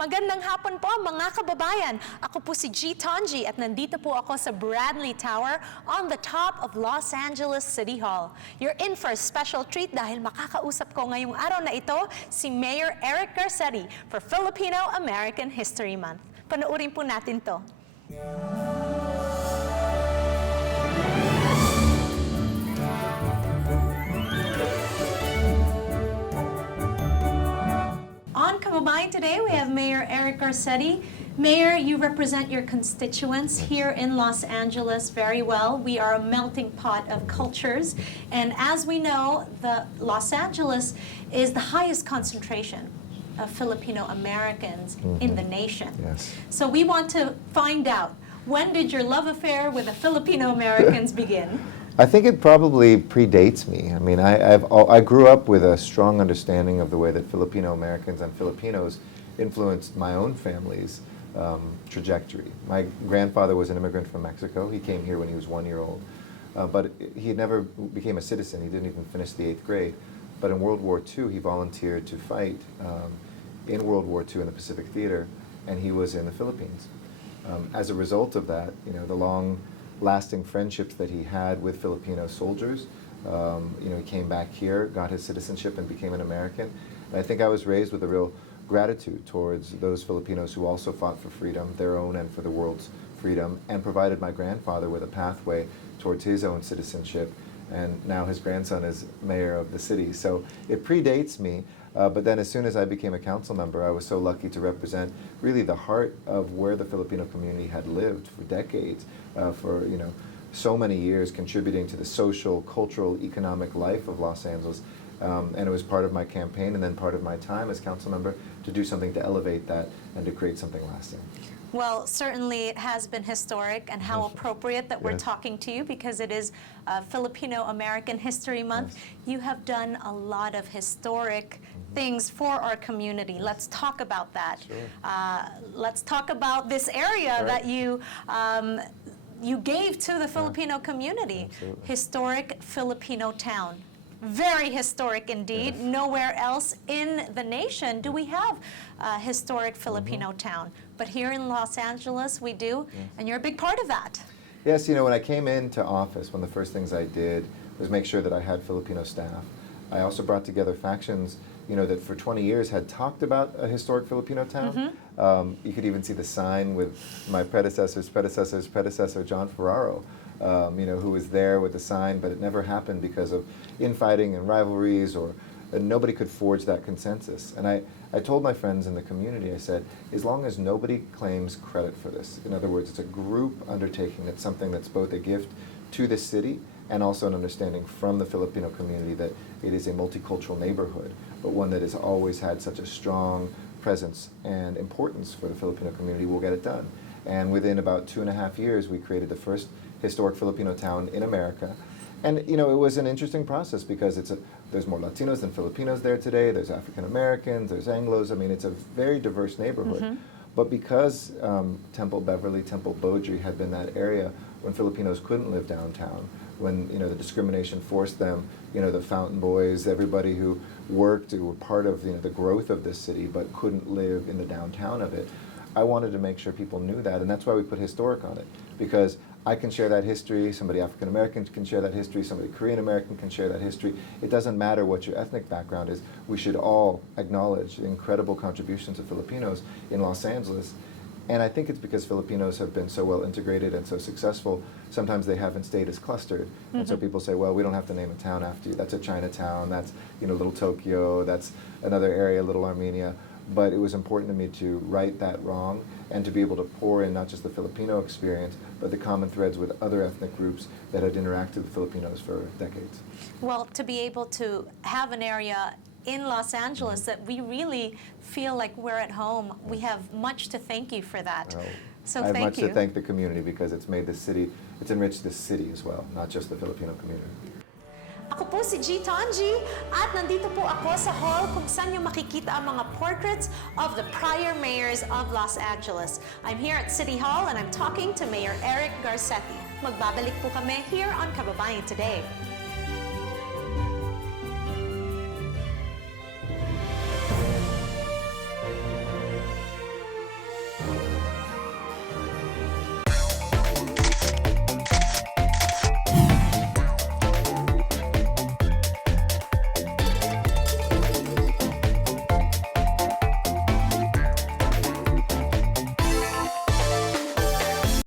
Magandang hapon po mga kababayan. Ako po si G Tongi at nandito po ako sa Bradley Tower on the top of Los Angeles City Hall. You're in for a special treat dahil makakausap ko ngayong araw na ito si Mayor Eric Garcetti for Filipino American History Month. Panoorin po natin to. On Kababayan Today, we have Mayor Eric Garcetti. Mayor, you represent your constituents here in Los Angeles very well. We are a melting pot of cultures. And as we know, the Los Angeles is the highest concentration of Filipino Americans in the nation. Yes. So we want to find out, when did your love affair with the Filipino Americans begin? I think it probably predates me. I mean, I grew up with a strong understanding of the way that Filipino Americans and Filipinos influenced my own family's trajectory. My grandfather was an immigrant from Mexico. He came here when he was 1 year old, but he never became a citizen. He didn't even finish the 8th grade. But in World War II, he volunteered to fight in World War II in the Pacific Theater, and he was in the Philippines. As a result of that, you know, the long-lasting friendships that he had with Filipino soldiers, you know, he came back here, got his citizenship, and became an American. And I think I was raised with a real gratitude towards those Filipinos who also fought for freedom, their own and for the world's freedom, and provided my grandfather with a pathway towards his own citizenship. And now his grandson is mayor of the city. So it predates me. But then as soon as I became a council member, I was so lucky to represent really the heart of where the Filipino community had lived for decades, for you know, so many years, contributing to the social, cultural, economic life of Los Angeles. And it was part of my campaign and then part of my time as council member to do something to elevate that and to create something lasting. Well, certainly it has been historic, and how appropriate that we're talking to you because it is Filipino American History Month. Yes. You have done a lot of historic things for our community. Let's talk about that. Sure. Let's talk about this area that you gave to the Filipino community. Absolutely. Historic Filipino town. Very historic indeed. Yes. Nowhere else in the nation do we have a historic Filipino town. But here in Los Angeles, we do, and you're a big part of that. Yes, you know, when I came into office, one of the first things I did was make sure that I had Filipino staff. I also brought together factions, you know, that for 20 years had talked about a historic Filipino town. You could even see the sign with my predecessor's predecessor, John Ferraro, you know, who was there with the sign, but it never happened because of infighting and rivalries, and nobody could forge that consensus. And I told my friends in the community, I said, as long as nobody claims credit for this, in other words, it's a group undertaking, it's something that's both a gift to the city and also an understanding from the Filipino community that it is a multicultural neighborhood, but one that has always had such a strong presence and importance for the Filipino community, we'll get it done. And within about 2.5 years, we created the first historic Filipino town in America. And you know, it was an interesting process because there's more Latinos than Filipinos there today. There's African Americans, there's Anglos. I mean, it's a very diverse neighborhood. But because Temple Beverly, Temple Beaudry had been that area when Filipinos couldn't live downtown, when you know the discrimination forced them, you know, the Fountain Boys, everybody who worked, who were part of the growth of this city, but couldn't live in the downtown of it. I wanted to make sure people knew that, and that's why we put historic on it, because I can share that history, somebody African American can share that history, somebody Korean American can share that history. It doesn't matter what your ethnic background is. We should all acknowledge the incredible contributions of Filipinos in Los Angeles. And I think it's because Filipinos have been so well integrated and so successful, sometimes they haven't stayed as clustered. And so people say, well, we don't have to name a town after you. That's a Chinatown, that's, you know, Little Tokyo, that's another area, Little Armenia. But it was important to me to right that wrong and to be able to pour in not just the Filipino experience, but the common threads with other ethnic groups that had interacted with Filipinos for decades. Well, to be able to have an area in Los Angeles that we really feel like we're at home, we have much to thank you for that. So I have thank much you. to thank the community because it's made this city, it's enriched this city as well, not just the Filipino community. Ako po si G Tongi at nandito po ako sa hall kung saan nyo makikita ang mga portraits of the prior mayors of Los Angeles. I'm here at City Hall and I'm talking to Mayor Eric Garcetti. Magbabalik po kami here on Kababayan Today.